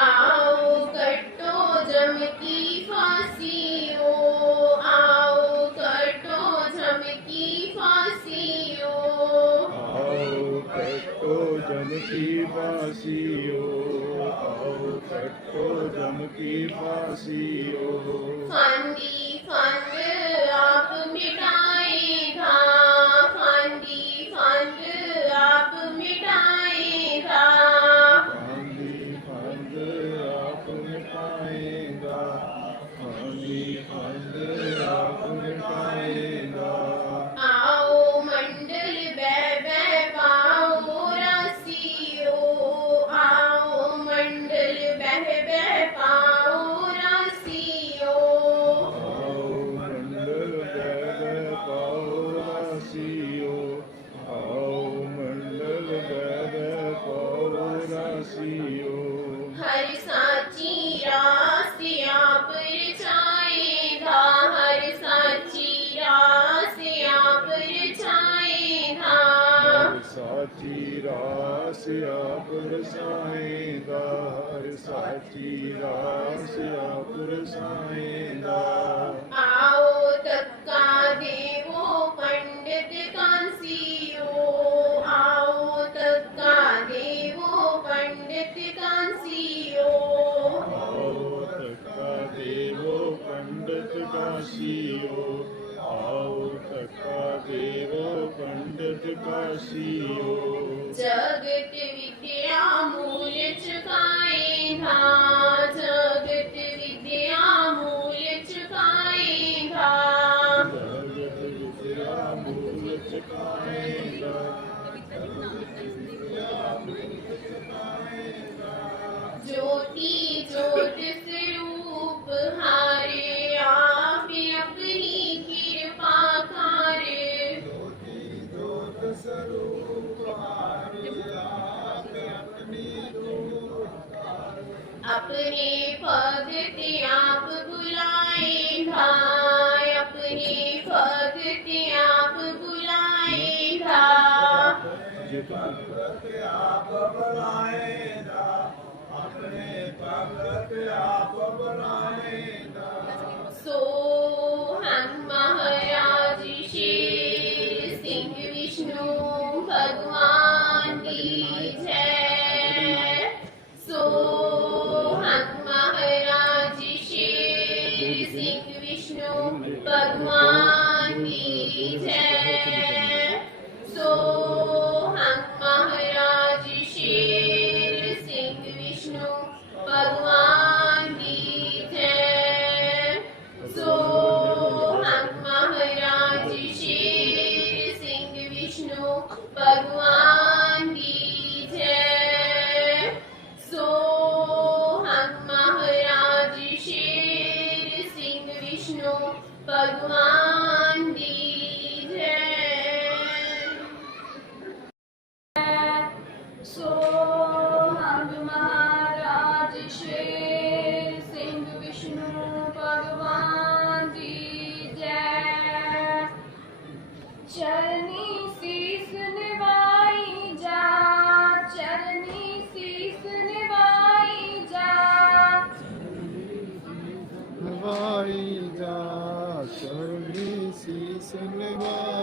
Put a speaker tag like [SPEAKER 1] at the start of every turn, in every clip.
[SPEAKER 1] आओ कट्टो जम की फांसी ओ आओ कट्टो जम
[SPEAKER 2] आओ कट्टो जम की
[SPEAKER 1] अपने पगतियाँ
[SPEAKER 2] சென்னை வா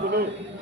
[SPEAKER 2] Thank you.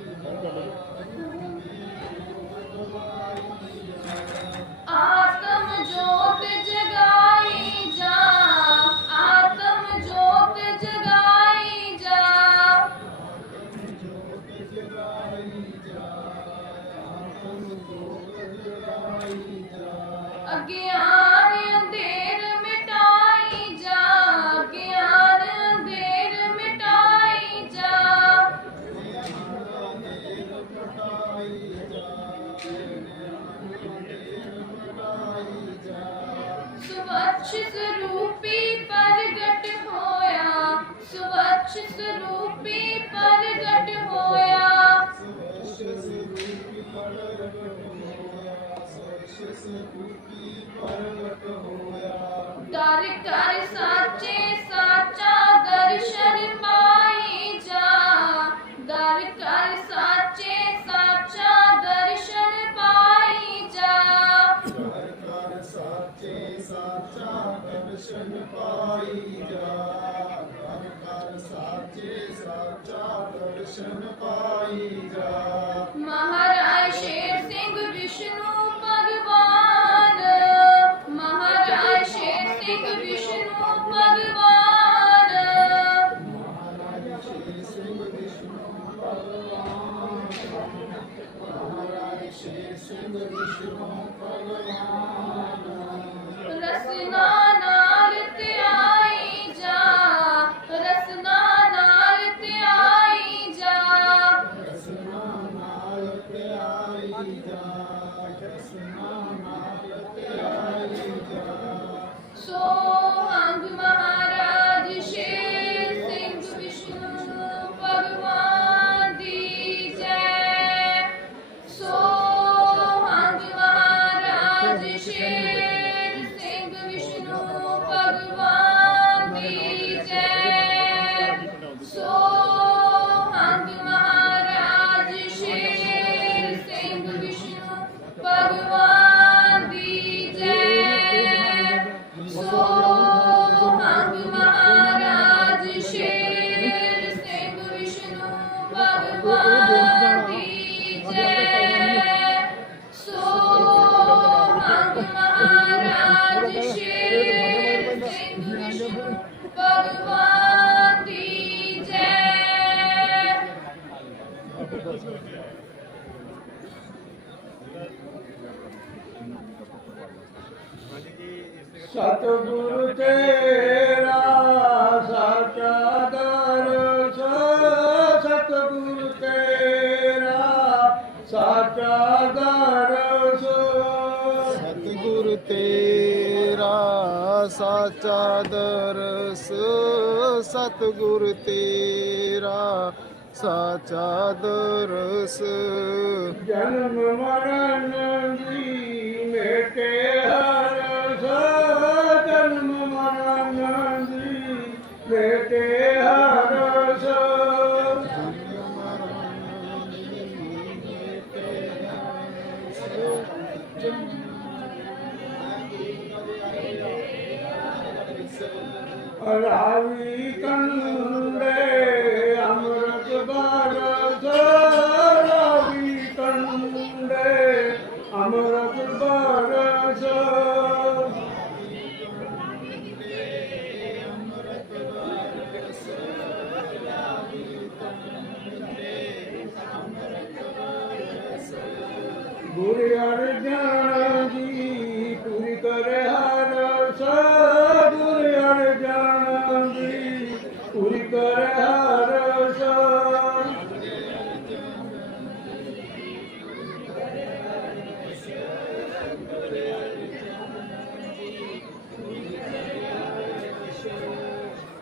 [SPEAKER 2] से
[SPEAKER 1] कर साचे साचा दर्शन पाई जा। कर कर साचे साचा दर्शन पाई जा।
[SPEAKER 2] कर कर साचे साचा दर्शन पाई जा। कर कर साचे साचा दर्शन पाई जा। ਸਤਿਗੁਰ ਤੇਰਾ ਸਾਚਾ ਦਰਸ ਸਤਿਗੁਰ ਤੇਰਾ ਸਾਚਾ ਦਰਸ।
[SPEAKER 3] ਸਤਿਗੁਰ ਤੇਰਾ ਸਾਚਾ ਦਰਸ ਸਤਿਗੁਰ ਤੇਰਾ साचा दरस
[SPEAKER 2] जन्म मरण दी मेटे हरस जन्म मरण दी मेटे हर रावी कन्या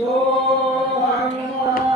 [SPEAKER 2] Soham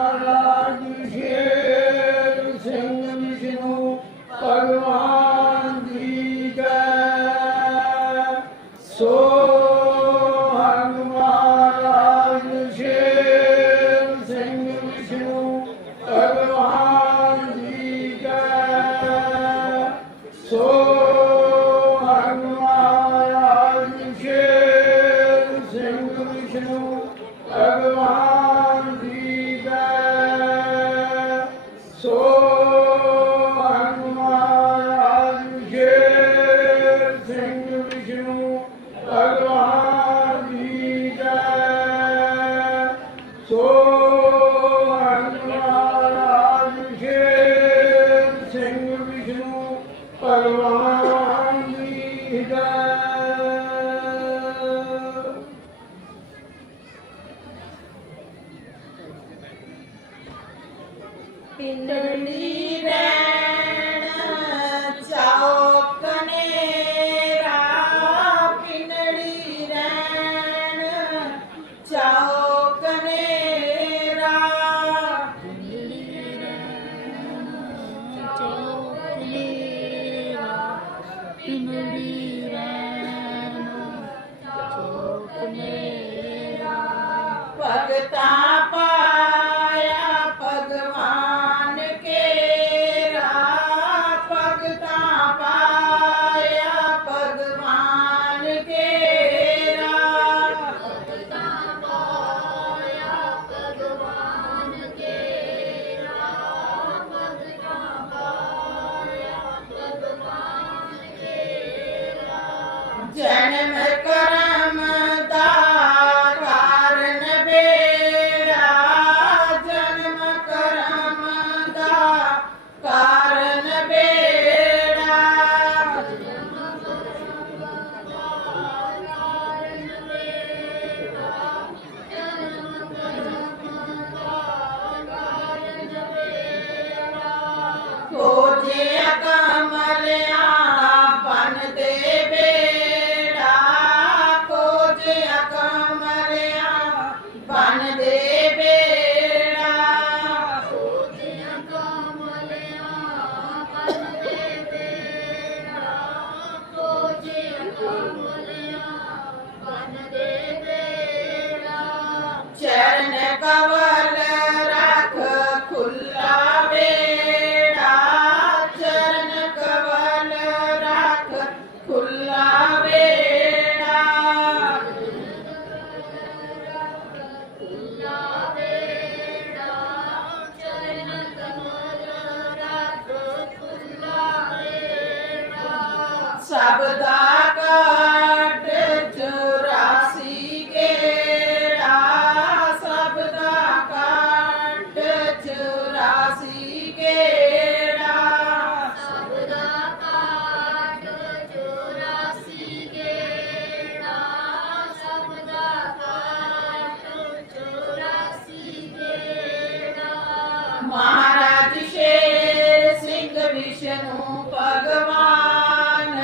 [SPEAKER 4] विष्णु भगवान।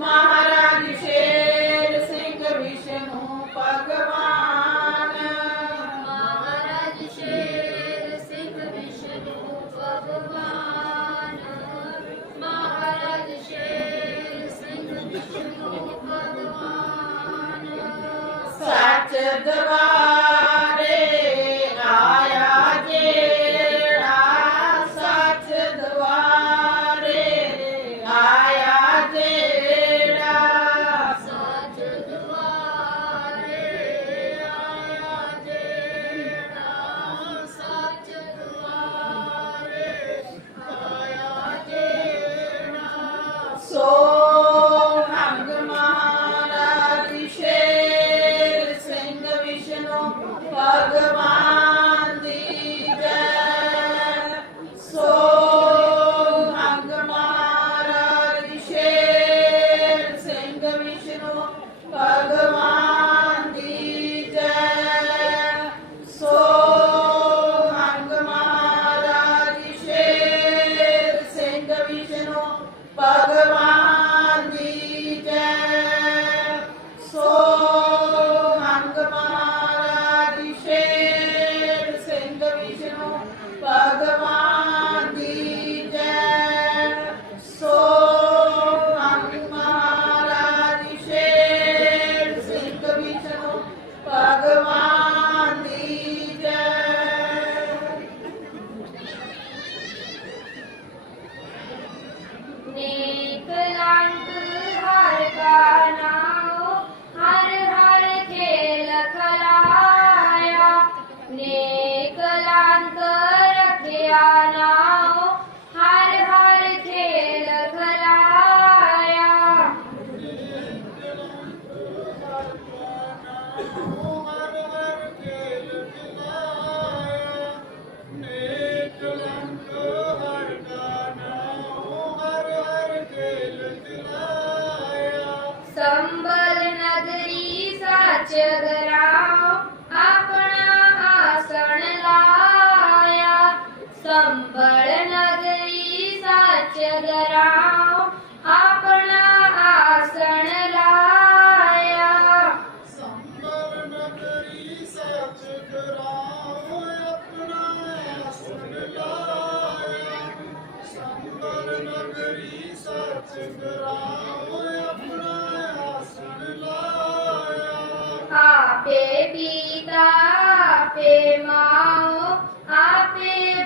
[SPEAKER 4] महाराज शेर सिंह विष्णु भगवान।
[SPEAKER 5] महाराज शेर सिंह विष्णु भगवान। महाराज शेर सिंह विष्णु भगवान।
[SPEAKER 4] साच दवा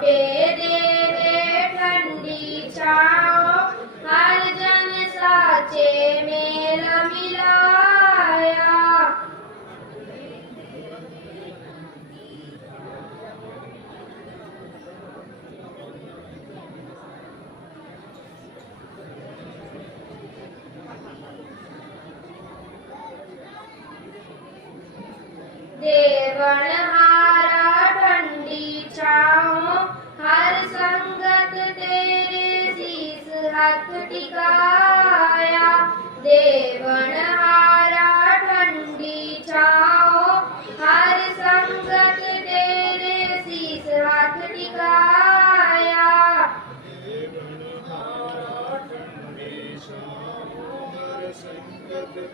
[SPEAKER 6] पे
[SPEAKER 7] Deus.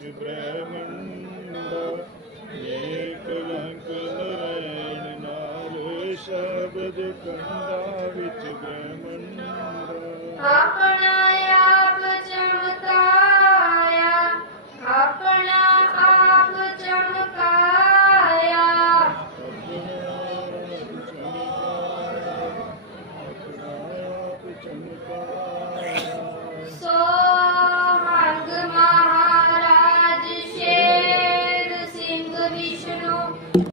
[SPEAKER 7] पंच एक लंक नारायण शब्द कंडा विच ब्रह्मंड